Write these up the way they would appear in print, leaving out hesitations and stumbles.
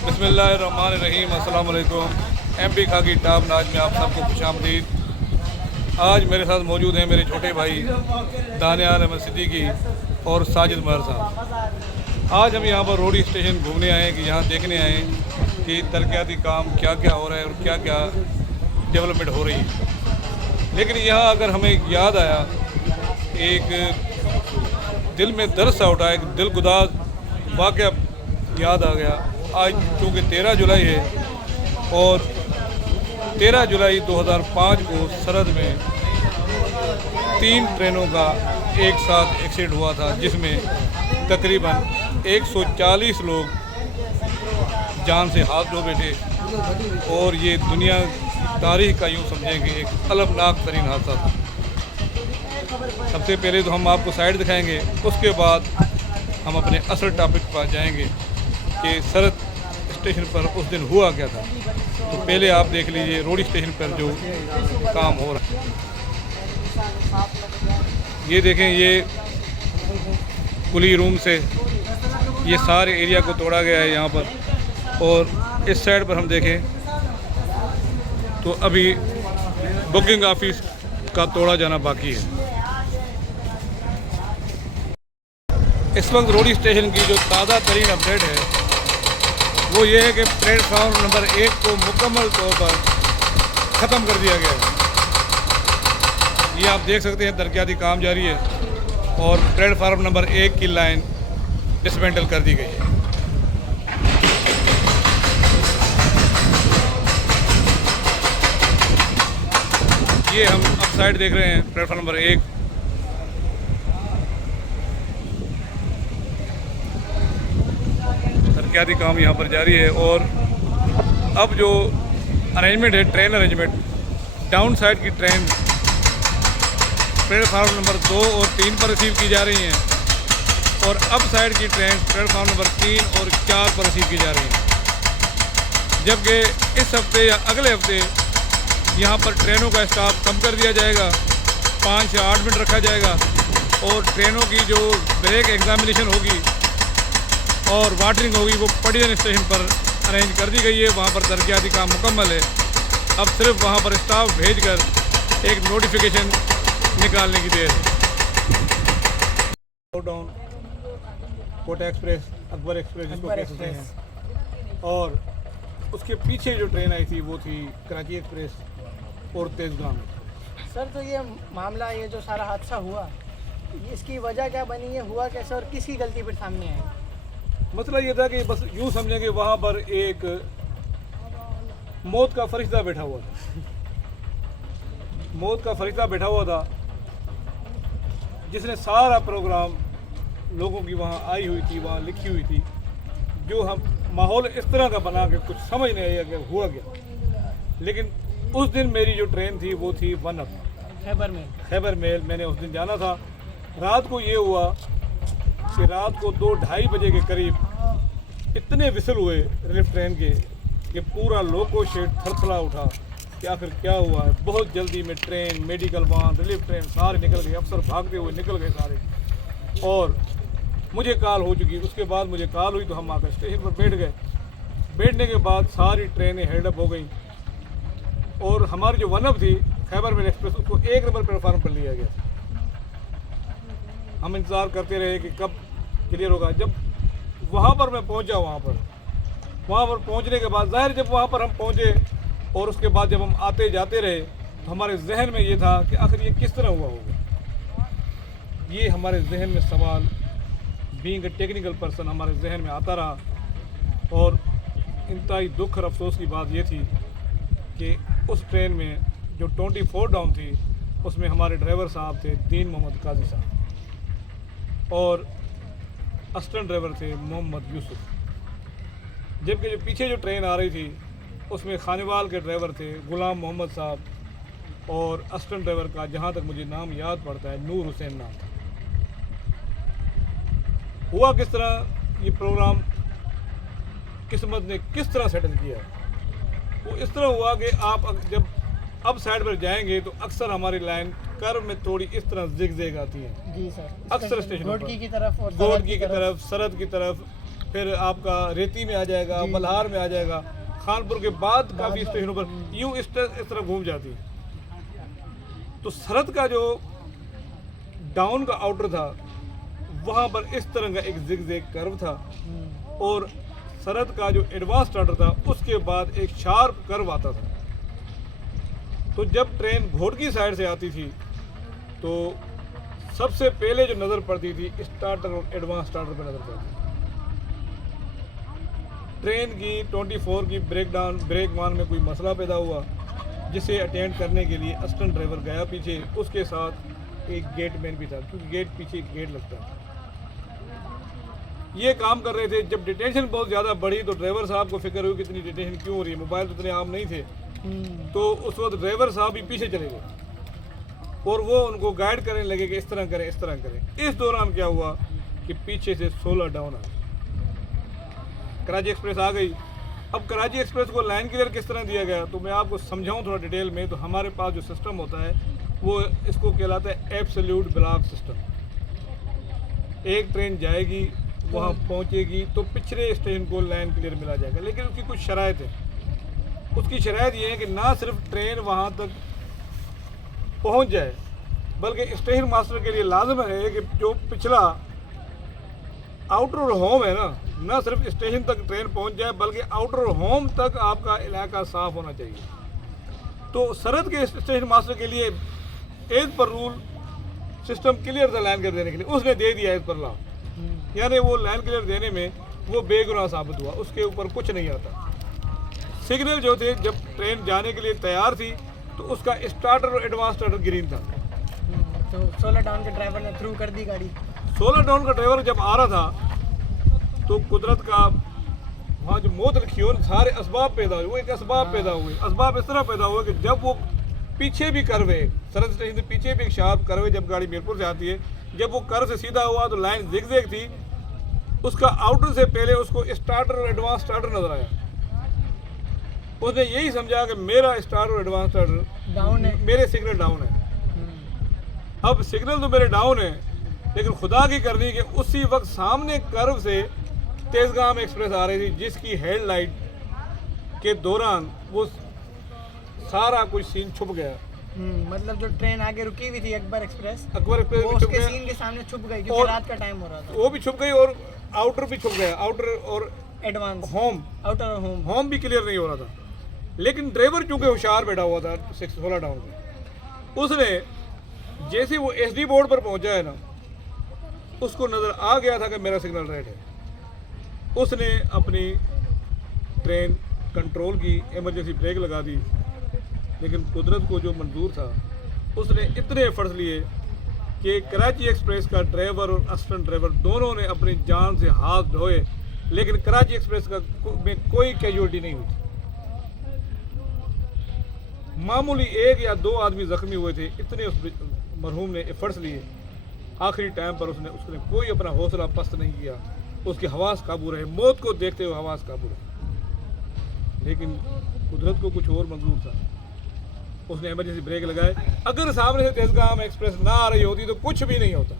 बिस्मिल्लाहिर्रहमानिर्रहीम। अस्सलाम वालेकुम। MP खाकी टॉप नाज में आप सबको खुशामदीद। आज मेरे साथ मौजूद हैं मेरे छोटे भाई दानियाल अहमद सिद्दीकी और साजिद महर साहब। आज हम यहाँ पर रोडी स्टेशन घूमने आए हैं कि यहाँ देखने आए हैं कि तरक्याती काम क्या क्या हो रहा है और क्या क्या डेवलपमेंट हो रही है। लेकिन यहाँ अगर हमें याद आया, एक दिल में दर्द सा उठा, एक दिल गुदाज वाक़या याद आ गया। आज चूँकि 13 जुलाई है और 13 जुलाई 2005 को सरहद में 3 ट्रेनों का एक साथ एक्सीडेंट हुआ था, जिसमें तकरीबन 140 लोग जान से हाथ धो बैठे और ये दुनिया तारीख का यूँ समझेंगे एक अलमनाक तरीन हादसा था। सबसे पहले तो हम आपको साइड दिखाएंगे, उसके बाद हम अपने असल टॉपिक पर जाएंगे कि सरहद स्टेशन पर उस दिन हुआ क्या था। तो पहले आप देख लीजिए रोडी स्टेशन पर जो काम हो रहा है। ये देखें, ये कुली रूम से ये सारे एरिया को तोड़ा गया है यहाँ पर। और इस साइड पर हम देखें तो अभी बुकिंग ऑफिस का तोड़ा जाना बाकी है। इस वक्त रोडी स्टेशन की जो ताज़ा तरीन अपडेट है वो ये है कि प्लेटफार्म नंबर 1 को मुकम्मल तौर पर ख़त्म कर दिया गया है। ये आप देख सकते हैं तरक्याती काम जारी है और प्लेटफार्म नंबर 1 की लाइन डिसमेंटल कर दी गई है। ये हम अब साइड देख रहे हैं प्लेटफार्म नंबर 1। तरक्याती काम यहाँ पर जारी है और अब जो अरेंजमेंट है, ट्रेन अरेंजमेंट, डाउन साइड की ट्रेन प्लेटफार्म नंबर 2 और 3 पर रिसीव की जा रही हैं और अप साइड की ट्रेन प्लेटफार्म नंबर 3 और 4 पर रिसीव की जा रही हैं। जबकि इस हफ्ते या अगले हफ्ते यहाँ पर ट्रेनों का स्टाफ कम कर दिया जाएगा, 5 से 8 मिनट रखा जाएगा और ट्रेनों की जो ब्रेक एग्जामिनेशन होगी और वाटरिंग होगी वो पटियाला स्टेशन पर अरेंज कर दी गई है। वहाँ पर तरक्याती काम मुकम्मल है। अब सिर्फ वहाँ पर स्टाफ भेजकर एक नोटिफिकेशन निकालने की देर है। Down Kota express, Akbar express जिसको कह सकते हैं, और उसके पीछे जो ट्रेन आई थी वो थी कराची एक्सप्रेस और तेजगाम। सर, तो ये मामला, ये जो सारा हादसा हुआ, इसकी वजह क्या बनी है, हुआ कैसे और किसकी गलती पर सामने आई? मसला ये था कि बस यूँ समझें कि वहाँ पर एक मौत का फरिश्ता बैठा हुआ था। मौत का फरिश्ता बैठा हुआ था जिसने सारा प्रोग्राम लोगों की वहाँ आई हुई थी, वहाँ लिखी हुई थी। जो हम माहौल इस तरह का बना के कुछ समझ नहीं आया कि हुआ क्या। लेकिन उस दिन मेरी जो ट्रेन थी वो थी 1 खैबर मेल। मैंने उस दिन जाना था। रात को ये हुआ कि रात को 2-2:30 बजे के करीब इतने विसल हुए रिलीफ ट्रेन के कि पूरा लोको शेड थरथरा उठा कि आखिर क्या हुआ है। बहुत जल्दी में ट्रेन, मेडिकल वाहन, रिलीफ ट्रेन सारे निकल गए, अफसर भागते हुए निकल गए सारे। और मुझे कॉल हो चुकी। उसके बाद मुझे कॉल हुई तो हम आकर स्टेशन पर बैठ गए। बैठने के बाद सारी ट्रेनें हेल्डअप हो गई और हमारी जो 1 थी खैबर मेल एक्सप्रेस, उसको 1 नंबर प्लेटफार्म पर लिया गया। हम इंतज़ार करते रहे कि कब क्लियर होगा। जब वहाँ पर मैं पहुँचा, वहाँ पर पहुँचने के बाद ज़ाहिर जब वहाँ पर हम पहुँचे और उसके बाद जब हम आते जाते रहे तो हमारे जहन में ये था कि आखिर ये किस तरह हुआ होगा। ये हमारे जहन में सवाल, बीइंग ए टेक्निकल पर्सन, हमारे जहन में आता रहा। और इंतहाई दुख और अफसोस की बात ये थी कि उस ट्रेन में जो 24 डाउन थी उसमें हमारे ड्राइवर साहब थे दीन मोहम्मद काजी साहब और असिस्टेंट ड्राइवर थे मोहम्मद यूसुफ। जबकि जो पीछे जो ट्रेन आ रही थी उसमें खानेवाल के ड्राइवर थे गुलाम मोहम्मद साहब और असिस्टेंट ड्राइवर का, जहाँ तक मुझे नाम याद पड़ता है, नूर हुसैन नाम था। हुआ किस तरह, ये प्रोग्राम किस्मत ने किस तरह सेटल किया है, वो इस तरह हुआ कि आप जब अब साइड पर जाएंगे तो अक्सर हमारी लाइन कर्व में थोड़ी इस तरह जिग आती है। जी सर, अक्सर स्टेशन गोडकी की तरफ और गोडकी की तरफ, सरहद की तरफ फिर आपका रेती में आ जाएगा, मल्हार में आ जाएगा, खानपुर के बाद काफ़ी स्टेशनों पर यूँ इस तरह घूम जाती। तो सरहद का जो डाउन का आउटर था वहाँ पर इस तरह का एक जिगजैग कर्व था, और सरहद का जो एडवांस स्टार्टर था उसके बाद एक शार्प कर्व आता था। तो जब ट्रेन घोटकी साइड से आती थी तो सबसे पहले जो नज़र पड़ती थी स्टार्टर और एडवांस स्टार्टर पर नज़र पड़ती थी। ट्रेन की 24 की ब्रेक मान में कोई मसला पैदा हुआ जिसे अटेंड करने के लिए असिस्टेंट ड्राइवर गया पीछे, उसके साथ एक गेटमैन भी था, क्योंकि गेट पीछे एक गेट लगता है। ये काम कर रहे थे। जब डिटेंशन बहुत ज़्यादा बढ़ी तो ड्राइवर साहब को फिक्र हुई कि इतनी डिटेंशन क्यों हो रही है, मोबाइल तो इतने आम नहीं थे। तो उस वक्त ड्राइवर साहब भी पीछे चले गए और वो उनको गाइड करने लगे कि इस तरह करें, इस तरह करें। इस दौरान क्या हुआ कि पीछे से 16 डाउन आ गए, कराची एक्सप्रेस आ गई। अब कराची एक्सप्रेस को लाइन क्लियर किस तरह दिया गया तो मैं आपको समझाऊं थोड़ा डिटेल में। तो हमारे पास जो सिस्टम होता है वो इसको कहलाता है एब्सोल्यूट ब्लॉक सिस्टम। एक ट्रेन जाएगी, वहाँ पहुँचेगी तो पिछले स्टेशन को लाइन क्लियर मिला जाएगा, लेकिन उसकी कुछ शराइत है। उसकी शराइत ये है कि ना सिर्फ ट्रेन वहाँ तक पहुँच जाए, बल्कि स्टेशन मास्टर के लिए लाजम है कि जो पिछला आउटर होम है ना सिर्फ स्टेशन तक ट्रेन पहुंच जाए, बल्कि आउटर होम तक आपका इलाका साफ होना चाहिए। तो सरहद के स्टेशन मास्टर के लिए as per rule system clear था लाइन क्लियर देने के लिए, उसने दे दिया एज पर लॉ, यानी वो लाइन क्लियर देने में वो बेगुनाह साबित हुआ, उसके ऊपर कुछ नहीं आता। सिग्नल जो थे जब ट्रेन जाने के लिए तैयार थी तो उसका स्टार्टर और एडवांस स्टार्टर ग्रीन था। तो 16 डाउन के ड्राइवर ने थ्रू कर दी गाड़ी। 16 डाउन का ड्राइवर जब आ रहा था तो कुदरत का वहाँ जो मौत लिखी हो, सारे असबाब पैदा हुए। वो एक असबाब पैदा हुए, असबाब इस तरह पैदा हुए कि जब वो पीछे भी करवे, सरहद स्टेशन से पीछे भी एक शार्प करवे जब गाड़ी मीरपुर से आती है, जब वो कर से सीधा हुआ तो लाइन जिगजैग थी, उसका आउटर से पहले उसको स्टार्टर और एडवांस स्टार्टर नजर आया। उसने यही समझा कि मेरा स्टार्टर और एडवांस स्टार्टर डाउन है, मेरे सिग्नल डाउन है। अब सिग्नल तो मेरे डाउन है, लेकिन खुदा की करनी कि उसी वक्त सामने कर्व से तेजगाम एक्सप्रेस आ रही थी, जिसकी हेडलाइट के दौरान वो सारा कुछ सीन छुप गया। मतलब जो ट्रेन आगे रुकी हुई थी अकबर एक्सप्रेस वो उसके सीन के सामने छुप गई, क्योंकि रात का टाइम हो रहा था। वो भी छुप गई और आउटर भी छुप गया, आउटर और एडवांस होम, आउटर और होम भी क्लियर नहीं हो रहा था। लेकिन ड्राइवर चूंकि होशियार बैठा हुआ था 16 डाउन में, उसने जैसे वो एसडी बोर्ड पर पहुंचा है ना, उसको नज़र आ गया था कि मेरा सिग्नल रेड है। उसने अपनी ट्रेन कंट्रोल की, इमरजेंसी ब्रेक लगा दी, लेकिन कुदरत को जो मंजूर था उसने इतने एफर्ट्स लिए कि कराची एक्सप्रेस का ड्राइवर और असिस्टेंट ड्राइवर दोनों ने अपनी जान से हाथ धोए, लेकिन कराची एक्सप्रेस का में कोई कैजुअलिटी नहीं हुई। मामूली 1 या 2 आदमी जख्मी हुए थे, इतने उस मरहूम ने एफर्ट्स लिए। आखिरी टाइम पर उसने कोई अपना हौसला पस्त नहीं किया, उसके हवास काबू रहे, मौत को देखते हुए हवास काबू रहे। लेकिन कुदरत को कुछ और मंजूर था, उसने इमरजेंसी ब्रेक लगाए। अगर सामने से तेजगाम एक्सप्रेस ना आ रही होती तो कुछ भी नहीं होता।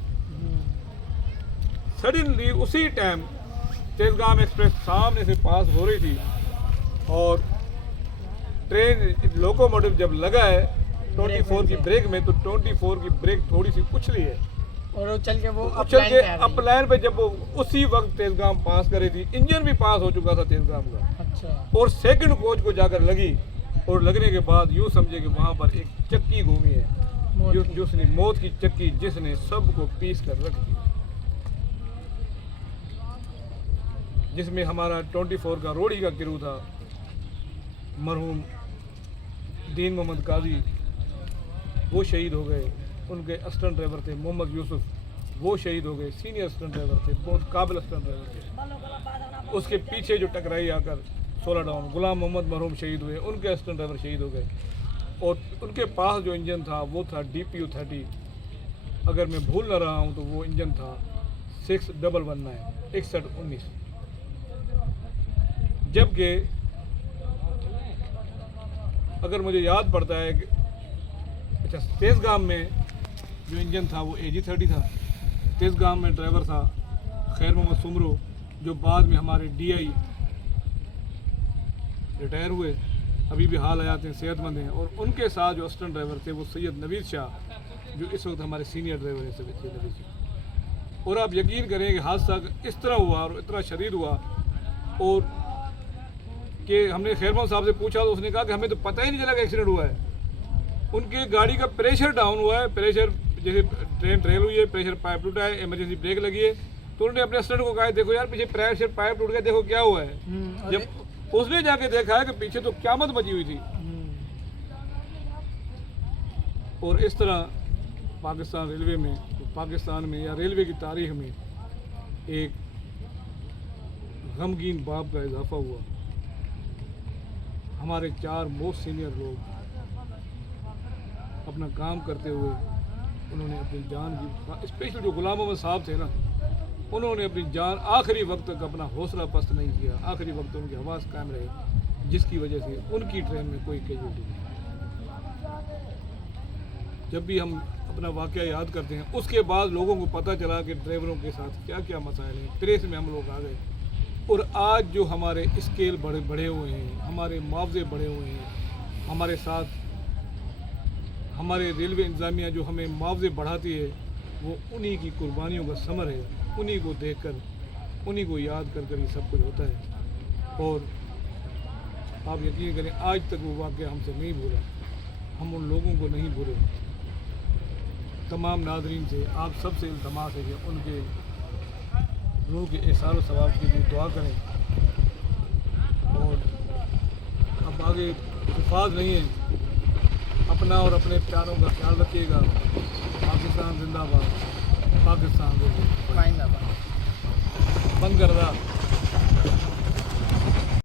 सडनली उसी टाइम तेजगाम एक्सप्रेस सामने से पास हो रही थी और ट्रेन लोकोमोटिव जब लगा है 24 की ब्रेक में, तो 24 की ब्रेक थोड़ी सी उछली है और उछल के वो उछल के अप लाइन पे जब वो उसी वक्त तेजगाम पास कर रही थी, इंजन भी पास हो चुका था तेजगाम का। अच्छा। और सेकंड कोच को जाकर लगी, और लगने के बाद यूँ समझे कि वहाँ पर एक चक्की घूमी है, जिसने मौत की चक्की, जिसने सबको पीस कर रख दिया, जिसमें हमारा 24 का रोड़ी का गिरू था, मरहूम दीन मोहम्मद काजी, वो शहीद हो गए। उनके असिस्टेंट ड्राइवर थे मोहम्मद यूसुफ, वो शहीद हो गए। सीनियर असिस्टेंट ड्राइवर थे, बहुत काबिल असिस्टेंट ड्राइवर थे। उसके पीछे जो टकराई आकर 16 डाउन, गुलाम मोहम्मद मरहूम शहीद हुए, उनके असिस्टेंट ड्राइवर शहीद हो गए। और उनके पास जो इंजन था वो था DPU 30, अगर मैं भूल ना रहा हूँ तो वो इंजन था 6119 6119। जबकि अगर मुझे याद पड़ता है कि अच्छा, तेजगाम में जो इंजन था वो AG 30 था। तेजगाम में ड्राइवर था खैर मोहम्मद सुमरो, जो बाद में हमारे DI रिटायर हुए, अभी भी हाल हयात हैं, सेहतमंद हैं, और उनके साथ जो असिस्टेंट ड्राइवर थे वो सैयद नवीद शाह, जो इस वक्त हमारे सीनियर ड्राइवर हैं सैयद नवीद शाह। और आप यकीन करें कि हादसा इस तरह हुआ और इतना शदीद हुआ, और कि हमने खैर मोहम्मद साहब से पूछा तो उसने कहा कि हमें तो पता ही नहीं चला कि एक्सीडेंट हुआ है। उनके गाड़ी का प्रेशर डाउन हुआ है, प्रेशर जैसे ट्रेन ट्रेल हुई है, प्रेशर पाइप टूटा है, इमरजेंसी ब्रेक लगी है, तो उन्होंने अपने असिस्टेंट को कहा देखो यार पीछे प्रेशर पाइप टूट गया, देखो क्या हुआ है। जब उसने जाके देखा है कि पीछे तो क़यामत मची हुई थी। और इस तरह पाकिस्तान रेलवे में, पाकिस्तान में या रेलवे की तारीख में एक गमगीन बाब का इजाफा हुआ। हमारे 4 मोस्ट सीनियर लोग अपना काम करते हुए उन्होंने अपनी जान की, स्पेशल जो गुलाम मोहम्मद साहब थे ना, उन्होंने अपनी जान आखिरी वक्त तक अपना हौसला पस्त नहीं किया, आखिरी वक्त उनकी आवाज़ कायम रही, जिसकी वजह से उनकी ट्रेन में कोई कैजुअल्टी नहीं। जब भी हम अपना वाक़या याद करते हैं, उसके बाद लोगों को पता चला कि ड्राइवरों के साथ क्या क्या मसाइल हैं, प्रेस में हम लोग आ गए, और आज जो हमारे स्केल बढ़े हुए हैं, हमारे मुआवजे बढ़े हुए हैं, हमारे साथ हमारे रेलवे इंतज़ामिया जो हमें मुआवजे बढ़ाती है, वो उन्हीं की कुर्बानियों का समर है। उन्हीं को देखकर, उन्हीं को याद कर कर ये सब कुछ होता है। और आप यकीन करें आज तक वो वाक़या हमसे नहीं भूला, हम उन लोगों को नहीं भूले। तमाम नाज़रीन से आप सबसे इल्तमास है कि उनके रूह के एहसार व सवाब के लिए दुआ करें। और अब आगे अल्फाज नहीं है, अपना और अपने प्यारों का ख्याल रखिएगा। पाकिस्तान जिंदाबाद, पाकिस्तान जिंदाबाद। बंद कर रहा।